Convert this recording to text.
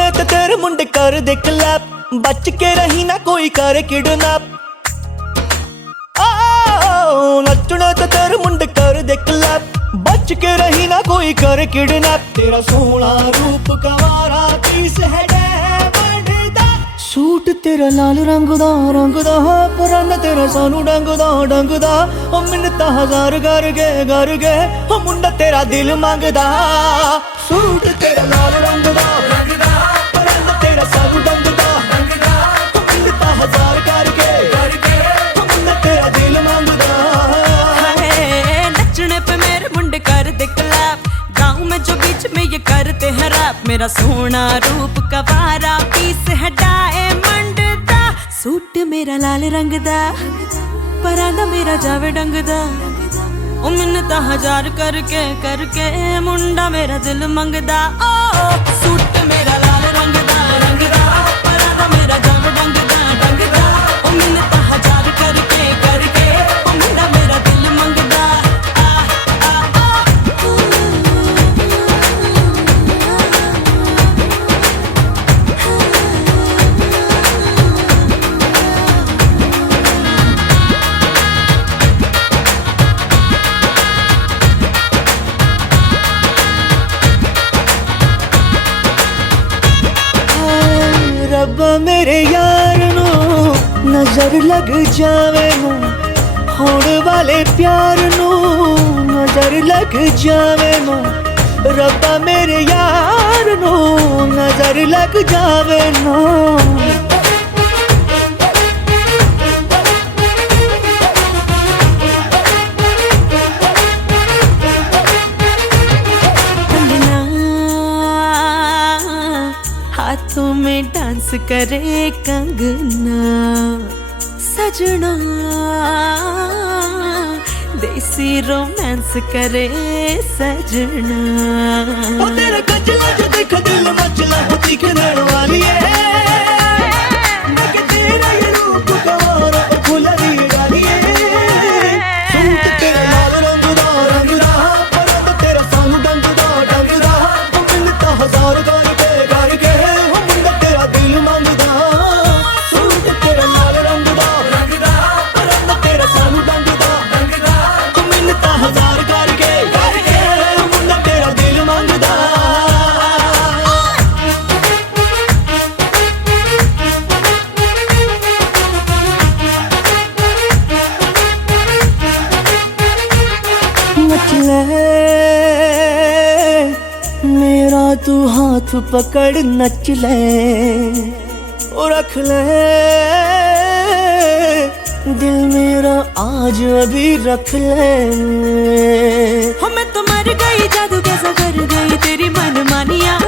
नचने ते तेरे मुंडे कर दे क्लैप, बच के रही ना कोई करे किडनैप। नचने ते तेरे मुंडे कर दे क्लैप, बच के रही ना कोई करे किडनैप। तेरा सोहना रूप गवारा पीस है डायमंड दा, सूट तेरा लाल रंग दा परन तेरा सानू डंग दा। ओ मिन्नत हजार कर गए ओ मुंडा तेरा दिल मंगदा। सूट तेरा लाल रंग दा परन तेरा सानू डंग दा। ओ मिन्नत हजार कर गए ओ मुंडा तेरा दिल मंगदा। नचने पे मेरे मुंडे कर दे क्लैप, गाँव में जो बीच में ये करते हैं रैप। मेरा सोना रूप कवारा पीस है डायमंड दा, सूट मेरा लाल रंग दा परांदा मेरा जावे डंग दा। ओ मिन्नत हजार करके मुंडा मेरा दिल मंगदा। ओ सूट मेरा लाल रंग दा परांदा मेरा जावे डंग दा। ओ मिन्नत हजार करके ओ मुंडा मेरा दिल मंगदा। रब्बा मेरे यार नू नजर लग जावे नू, होने वाले प्यार नू नजर लग जावे नू। रब्बा मेरे यार नू नजर लग जावे नू। हाथों में डांस करे कंगना, सजना देसी रोमांस करे सजना। ओ तेरा गजला जो देख दिल मचला होती के नैन वाली है। मैं के तेरा ये रूप गवारा फुलरी डाली है। सूट तेरा लाल रंग दा परंदा तेरा सानू डंग दा। ओ मिन्नत हजार करके ओ मुंडा तेरा दिल मंगदा। सूट तेरा लाल रंग दा परंदा तेरा सानू डंग दा। ओ मिन्नत हजार करके ओ मुंडा तेरा दिल मंगदा। नच ले मेरा तू हाथ पकड़ नच ले, ओ रख ले दिल मेरा आज अभी रख ले। मैं तो मर गई जादू कैसा कर गई तेरी मनमानियाँ।